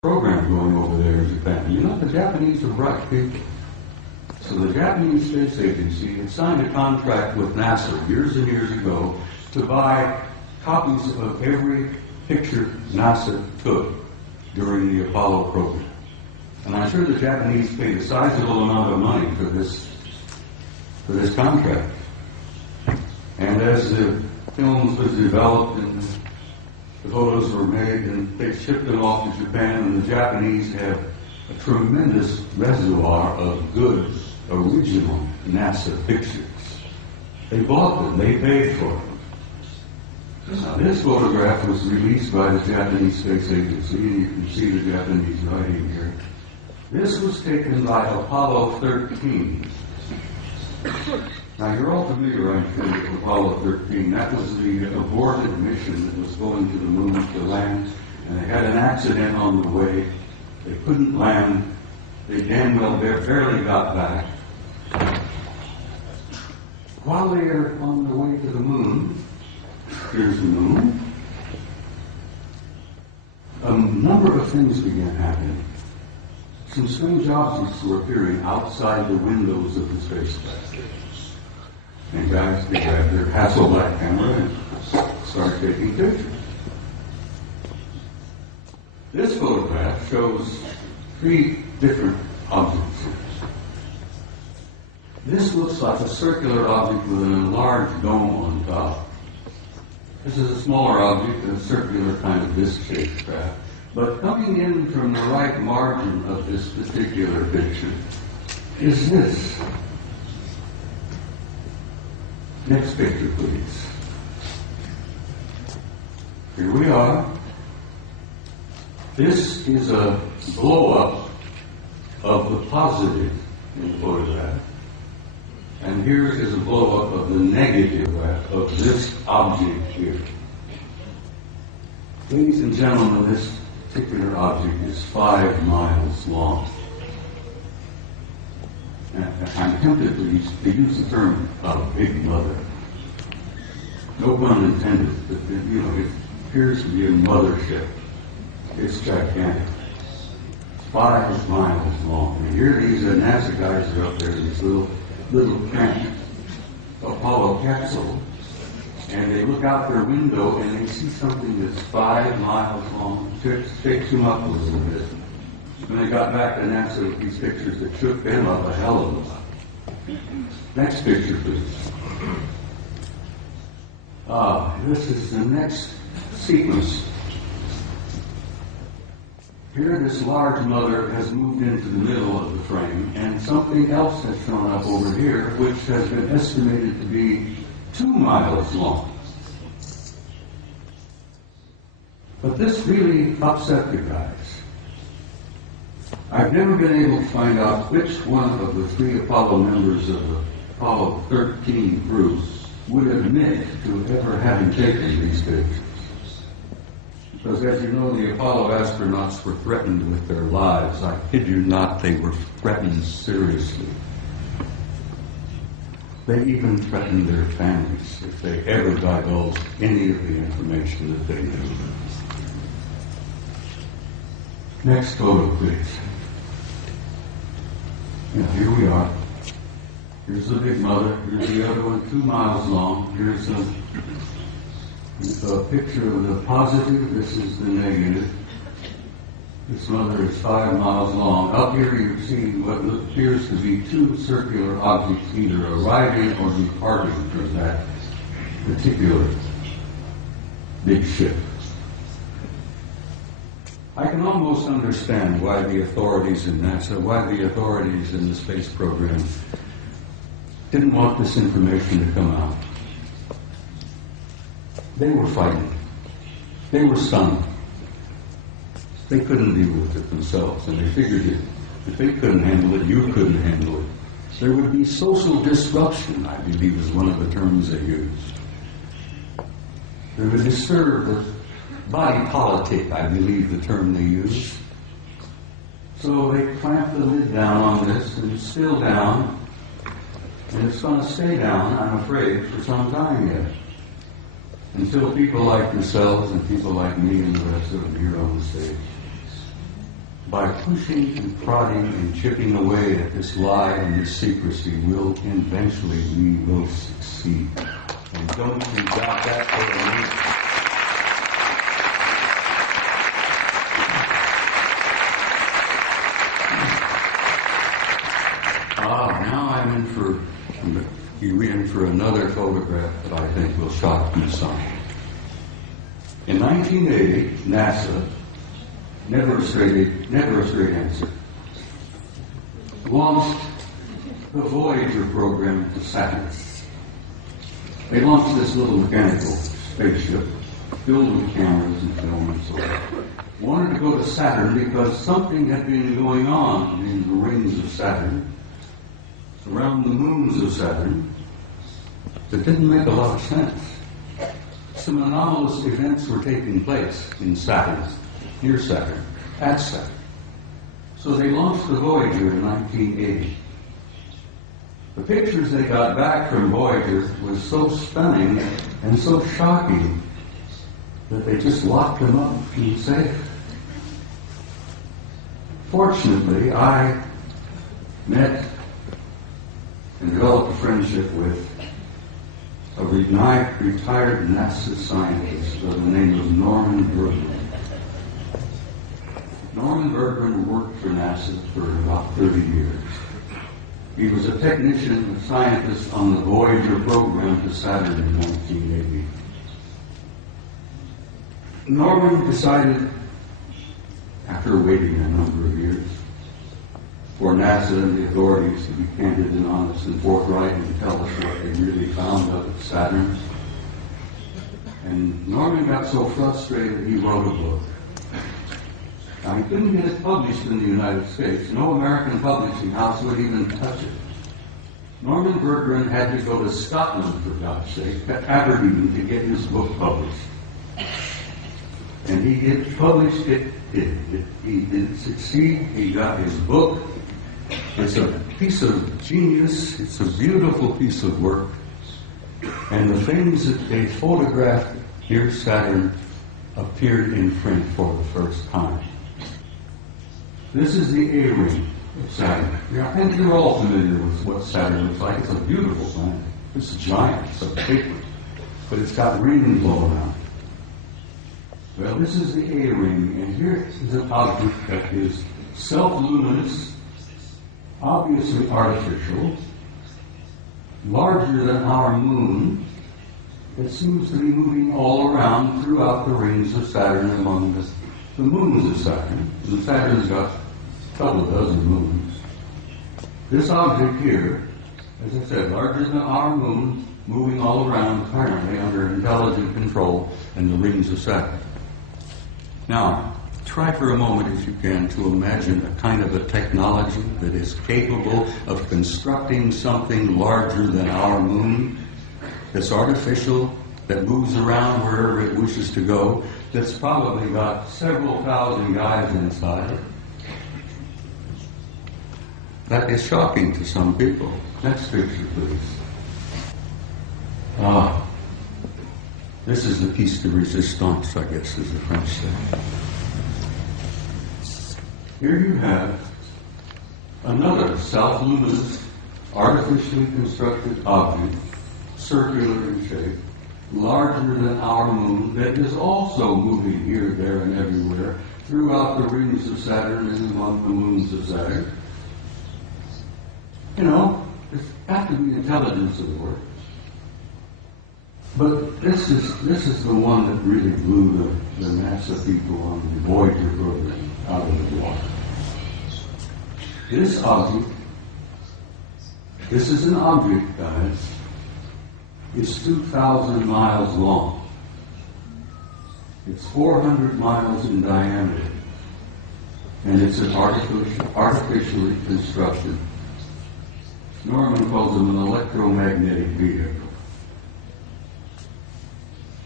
program going over there in Japan. You know, the Japanese are bright people. So the Japanese Space Agency had signed a contract with NASA years and years ago to buy copies of every picture NASA took during the Apollo program. And I'm sure the Japanese paid a sizable amount of money for this contract. And as the films was developed and the photos were made, and they shipped them off to Japan, and the Japanese have a tremendous reservoir of good, original NASA pictures. They bought them, they paid for them. Now, this photograph was released by the Japanese Space Agency, and you can see the Japanese writing here. This was taken by Apollo 13. Now, you're all familiar, I'm sure, with Apollo 13. That was the aborted mission that was going to the moon to land, and they had an accident on the way. They couldn't land. They damn well barely got back. While they are on the way to the moon, here's the moon, a number of things began happening. Some strange objects were appearing outside the windows of the spacecraft. And guys, they grabbed their Hasselblad camera and started taking pictures. This photograph shows three different objects. This looks like a circular object with an enlarged dome on top. This is a smaller object, a circular kind of disc-shaped craft. But coming in from the right margin of this particular picture is this. Next picture, please. Here we are. This is a blow-up of the positive in the photograph. And here is a blow-up of the negative of this object here. Ladies and gentlemen, this particular object is 5 miles long. And I'm tempted to use the term big mother. No pun intended, but it appears to be a mothership. It's gigantic. It's 5 miles long. And here these NASA guys are up there in this little cramped Apollo capsule, and they look out their window and they see something that's 5 miles long. It shakes them up a little bit. When they got back to NASA with these pictures, it shook them up a hell of a lot. Next picture, please. This is the next sequence. Here, this large mother has moved into the middle of the frame, and something else has shown up over here, which has been estimated to be 2 miles long. But this really upset the guys. I've never been able to find out which one of the 3 Apollo members of the Apollo 13 crew would admit to ever having taken these pictures. Because as you know, the Apollo astronauts were threatened with their lives. I kid you not, they were threatened seriously. They even threatened their families if they ever divulged any of the information that they knew. Next photo, please. Yeah, here we are. Here's the big mother. Here's the other one, 2 miles long. Here's a picture of the positive. This is the negative. This mother is 5 miles long. Up here you're seeing what appears to be 2 circular objects either arriving or departing from that particular big ship. I can almost understand why the authorities in NASA, why the authorities in the space program didn't want this information to come out. They were fighting. They were stunned. They couldn't deal with it themselves, and they figured if they couldn't handle it, you couldn't handle it. There would be social disruption, I believe is one of the terms they used. They would disturb the body politic, I believe the term they used. So they clamped the lid down on this, and it's still down, and it's going to stay down, I'm afraid, for some time yet. Until people like yourselves and people like me and the rest of them here on the stage by pushing and prodding and chipping away at this lie and this secrecy, eventually we will succeed. And don't you doubt that for a minute. Now you're in for another photograph that I think will shock you some. In 1980, NASA, never a straight answer, launched the Voyager program to Saturn. They launched this little mechanical spaceship filled with cameras and film and so on. Wanted to go to Saturn because something had been going on in the rings of Saturn, around the moons of Saturn, that didn't make a lot of sense. Some anomalous events were taking place in Saturn, near Saturn, at Saturn. So they launched the Voyager in 1980. The pictures they got back from Voyager was so stunning and so shocking that they just locked them up in the safe. Fortunately, I met and developed a friendship with a retired NASA scientist by the name of Norman Bergman. Norman Bergman worked for NASA for about 30 years. He was a technician, a scientist on the Voyager program to Saturn in 1980. Norman decided, after waiting a number of years, for NASA and the authorities to be candid and honest and forthright and tell us what they really found out at Saturn. And Norman got so frustrated he wrote a book. Now, he couldn't get it published in the United States. No American publishing house would even touch it. Norman Berggren had to go to Scotland, for God's sake, to Aberdeen to get his book published. And he did publish it. He did succeed. He got his book. It's a piece of genius. It's a beautiful piece of work. And the things that they photographed near Saturn appeared in print for the first time. This is the A-ring of Saturn. I think you're all familiar with what Saturn looks like. It's a beautiful planet. It's giant. It's a paper. But it's got rings all around. Well, this is the A-ring, and here is an object that is self-luminous, obviously artificial, larger than our moon. It seems to be moving all around throughout the rings of Saturn among the moons of Saturn. And Saturn's got a couple of dozen moons. This object here, as I said, larger than our moon, moving all around apparently under intelligent control in the rings of Saturn. Now, try for a moment, if you can, to imagine a kind of a technology that is capable of constructing something larger than our moon, that's artificial, that moves around wherever it wishes to go, that's probably got several thousand guys inside. That is shocking to some people. Next picture, please. This is the piece de resistance, I guess, as the French say. Here you have another self-luminous, artificially constructed object, circular in shape, larger than our moon, that is also moving here, there, and everywhere throughout the rings of Saturn and among the moons of Saturn. You know, there's got to be intelligence at work. But this is the one that really blew the NASA people on the Voyager program out of the water. This object, this is an object, guys, is 2,000 miles long. It's 400 miles in diameter. And it's an artificially constructed, Norman calls them an electromagnetic vehicle.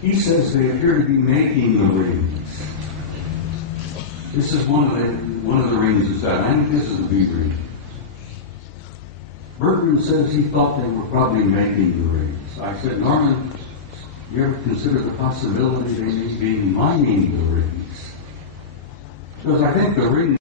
He says they appear to be making the rings. This is one of the rings of Saturn. I think this is the B ring. Bergman says he thought they were probably making the rings. I said, Norman, you ever consider the possibility they may be mining the rings? Because I think the rings